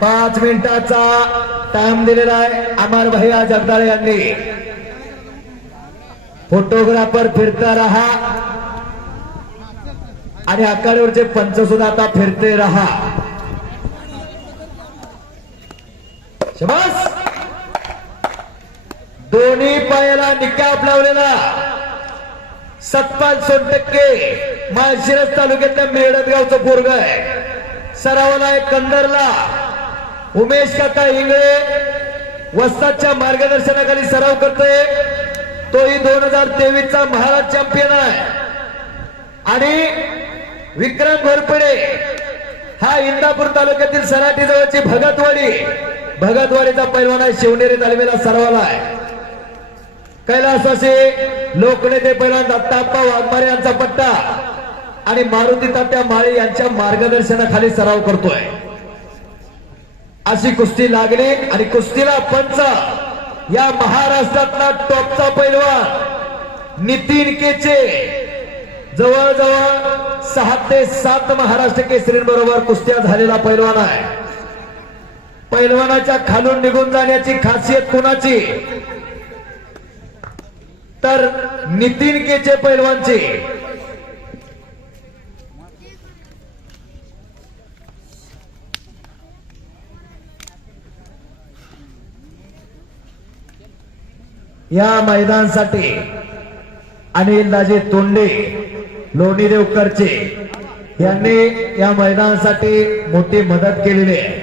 पाच मिनिटाचा टाइम दिलेला आहे अमर भैया जगदाळे यांनी. फोटोग्राफर फिरता राहा. आणि आकाडीवरचे पंच सुद्धा आता फिरते राहा. शबास! दोन्ही पायाला निकाप लावलेला. सत्पाच सोन टक्के माळशिरस तालुक्यातल्या मेळत गावचं पोरग आहे. सरावला आहे कंदरला. उमेश काका इंगळे वस्तादच्या मार्गदर्शनाखाली सराव करतोय. तोही दोन हजार तेवीस चा महाराज चॅम्पियन आहे. आणि विक्रम घोरपडे हा इंदापूर तालुक्यातील सराटी जवळची भगतवाडी. भगतवाडीचा पैलवान आहे शिवनेरी तालुक्याला सरावाला आहे. कैलासवासी लोकनेते पैलवान दत्ताप्पा वाघमारे यांचा पट्टा. आणि मारुती तात्या माळी यांच्या मार्गदर्शनाखाली सराव करतोय. अशी कुस्ती लागली आणि कुस्तीला पंच या महाराष्ट्रातला टॉपचा पैलवान नितीन केचे. जवळजवळ सहा ते सात महाराष्ट्र केसरींबरोबर कुस्त्या झालेला पैलवान आहे. पैलवानाच्या खालून निघून जाण्याची खासियत कुणाची? तर नितीन केचे पैलवानची. या मैदानासाठी अनिल दाजे तोंडे लोणी देवकरचे यांनी या मैदानासाठी मोठी मदत केलेली आहे.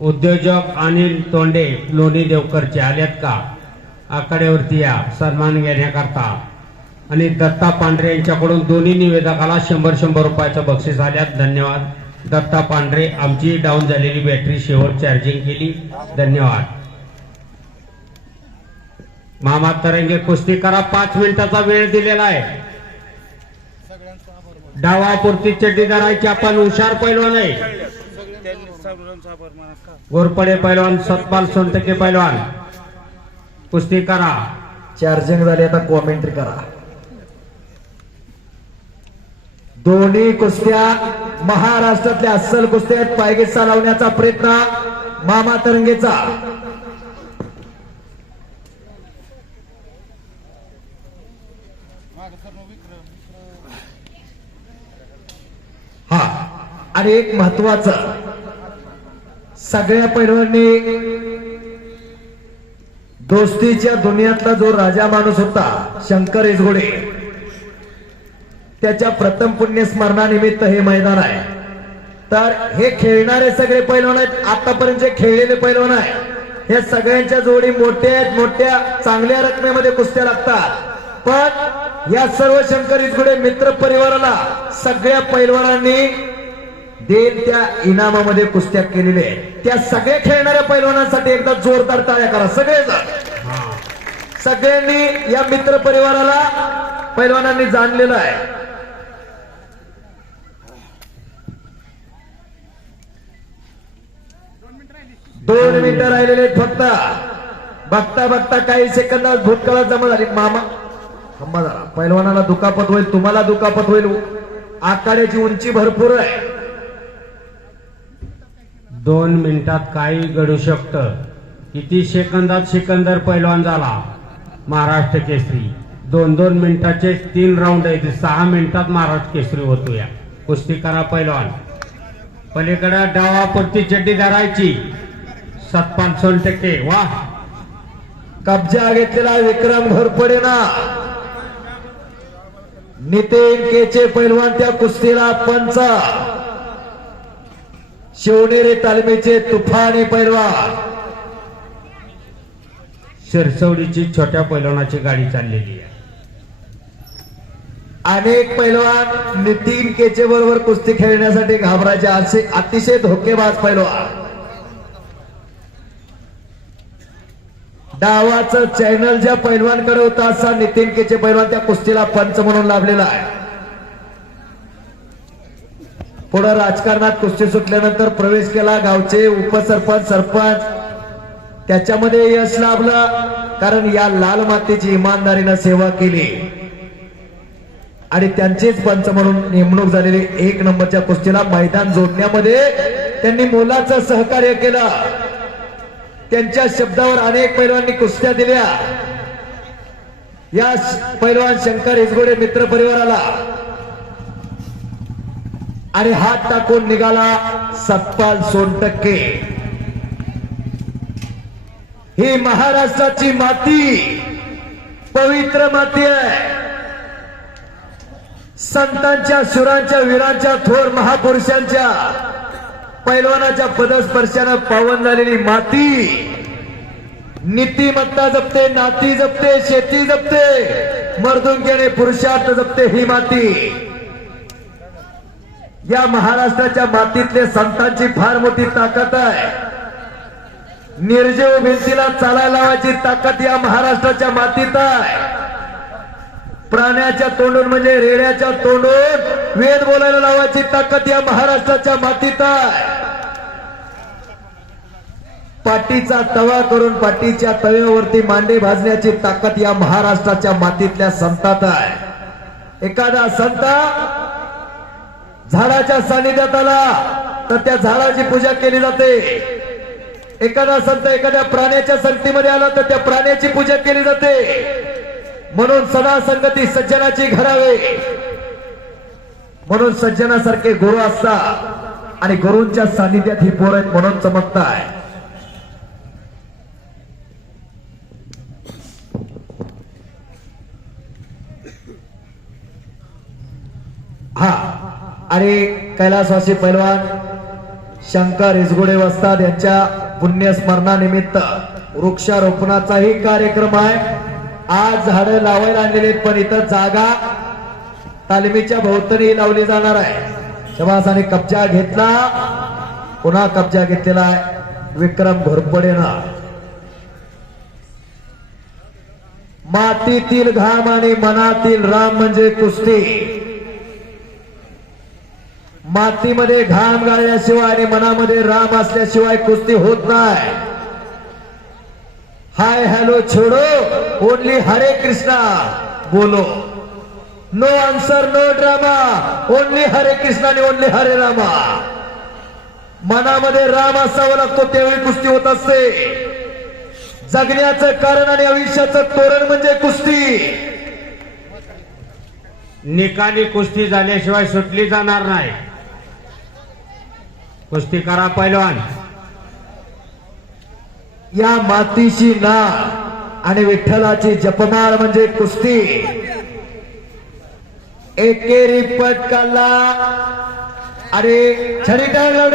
उद्योजक अनिल तोंडे लोणी देवकरचे आल्यात का? आकड्यावरती या सन्मान घेण्याकरता. आणि दत्ता पांढरे यांच्याकडून दोन्ही निवेदकाला शंभर शंभर रुपयाचं बक्षीस आल्यात. धन्यवाद. दत्ता पांढरे आमची डाऊन झालेली बॅटरी शेवट चार्जिंग केली. धन्यवाद. मामा तरंगे कुस्ती करा पाच मिनिटाचा वेळ दिलेला आहे. डावापुरती चड्डी धरायची आपण हुशार पैलवान आहे. गोरपडे पैलवान सतपाल सोनटके पैलवान. कुस्ती करा. चार्जिंग झाली आता कॉमेंट्री करा. दोन्ही कुस्त्या महाराष्ट्रातल्या अस्सल कुस्त्यात पायगेसा लावण्याचा प्रयत्न मामा तरंगेचा हा आणि एक महत्वाचं सगळ्या पैलवांनी दोस्तीच्या दुनियातला जो राजा माणूस होता शंकर इजगोडे त्याच्या प्रथम पुण्य स्मरणानिमित्त हे मैदान आहे. तर हे खेळणारे सगळे पैलवान आहेत आतापर्यंत जे खेळलेले पैलवान आहे हे सगळ्यांच्या जोडी मोठ्या आहेत मोठ्या चांगल्या रकमेमध्ये कुस्त्या लागतात. पण या सर्व शंकर इजगुडे मित्र परिवाराला सगळ्या पैलवानांनी देईल त्या इनामामध्ये कुस्त्या केलेल्या आहेत. त्या सगळ्या खेळणाऱ्या पैलवानांसाठी एकदा जोरदार टाळ्या करा सगळेजण. सगळ्यांनी या मित्र परिवाराला पैलवानांनी जाणलेलं आहे. दोन मिनिटं राहिलेले फक्त. बघता बघता काही सेकंदात भूतकाळात जमा झाली मामा. थांबा झाला पैलवानाला दुखापत होईल तुम्हाला दुखापत होईल. आकाड्याची उंची भरपूर आहे. दोन मिनिटात काही घडू शकतं. किती सेकंदात सिकंदर पैलवान झाला? महाराष्ट्र केसरी. दोन दोन मिनिटाचे तीन राऊंड आहेत. सहा मिनिटात महाराष्ट्र केसरी होतो या कुस्ती करा पैलवान. पलीकडे डावापुरती चड्डी धरायची. सतपाल सोन टक्के वा. कब्जा घेतलेला विक्रम घोरपडे ना नितीन केचे पैलवान त्या कुस्तीला पंच. शिवनेरी तालमीचे तुफानी पैलवान. शिरसवडीची छोट्या पैलवानाची गाडी चाललेली आहे. अनेक पैलवान नितीन केचे बरोबर कुस्ती खेळण्यासाठी घाबरायचे असे अतिशय धोकेबाज पैलवान. डावाचं चॅनल ज्या पैलवानकडे होता असा नितीन केचे पैलवान त्या कुस्तीला पंच म्हणून लाभलेला आहे. पुढे राजकारणात कुस्ती सुटल्यानंतर प्रवेश केला. गावचे उपसरपंच सरपंच. त्याच्यामध्ये यश लाभलं कारण या लाल मातेची इमानदारीनं सेवा केली. आणि त्यांचेच पंच म्हणून नेमणूक झालेली एक नंबरच्या कुस्तीला मैदान जोडण्यामध्ये त्यांनी मोलाचं सहकार्य केलं. त्यांच्या शब्दावर अनेक पैलवांनी कुस्त्या दिल्या. या पैलवान शंकर हिजगोडे मित्र परिवाराला आणि हात टाकून निघाला सत्पाल सोनटक्के. ही महाराष्ट्राची माती पवित्र माती आहे. संतांच्या सुरांच्या वीरांच्या थोर महापुरुषांच्या पैलवानाच्या पदस्पर्शानं पावन झालेली माती. नीतिमत्ता जपते नाती जपते शेती जपते मर्दुंक्याने पुरुषार्थ जपते ही माती. या महाराष्ट्राच्या मातीतले संतांची फार मोठी ताकद आहे. निर्जीव भिंतीला चालायला लावायची ताकद या महाराष्ट्राच्या मातीत आहे. प्राण्याच्या तोंडून म्हणजे रेड्याच्या तोंडून वेद बोलायला लावायची ताकद या महाराष्ट्राच्या मातीत आहे. पाटीचा तवा करून पाटीच्या तव्यावरती मांडे भाजण्याची ताकद या महाराष्ट्राच्या मातीतल्या संतात आहे. एखादा संत झाडाच्या सानिध्यात आला तर त्या झाडाची पूजा केली जाते. एखादा संत एखाद्या प्राण्याच्या संगतीमध्ये आला तर त्या प्राण्याची पूजा केली जाते. म्हणून सदा संगती सज्जनाची घडावे म्हणून सज्जनासारखे गुरु असतात आणि गुरूंच्या सानिध्यात ही पोर आहेत म्हणून चमकताय हा आणि कैलासवासी पैलवान शंकर इसगुडे वस्ताद यांच्या पुण्यस्मरणानिमित्त वृक्षारोपणाचाही कार्यक्रम आहे. आज झाडं लावायला आणलेले पण इथं जागा तालमीच्या भोवतणी लावली जाणार आहे. शबासाने कब्जा घेतला. पुन्हा कब्जा घेतलेला आहे विक्रम घोरपडेनं. मातीतील घाम आणि मनातील राम म्हणजे कुस्ती. मातीमध्ये घाम गाळल्याशिवाय आणि मनामध्ये राम असल्याशिवाय कुस्ती होत नाही. हाय हॅलो छोडो. ओनली हरे कृष्णा. बोलो. No answer no drama only Hare Krishna आणि ओनली हरे रामा. मनामध्ये राम असावा लागतो त्यावेळी कुस्ती होत असते. जगण्याचं कारण आणि आयुष्याचं तोरण म्हणजे कुस्ती. निकाली कुस्ती झाल्याशिवाय सुटली जाणार नाही. कुस्ती करा पैलवान. या मातीची ना आणि विठ्ठलाची जपमाळ म्हणजे कुस्ती. एकेरी पटकाला. अरे छडी टाळल्या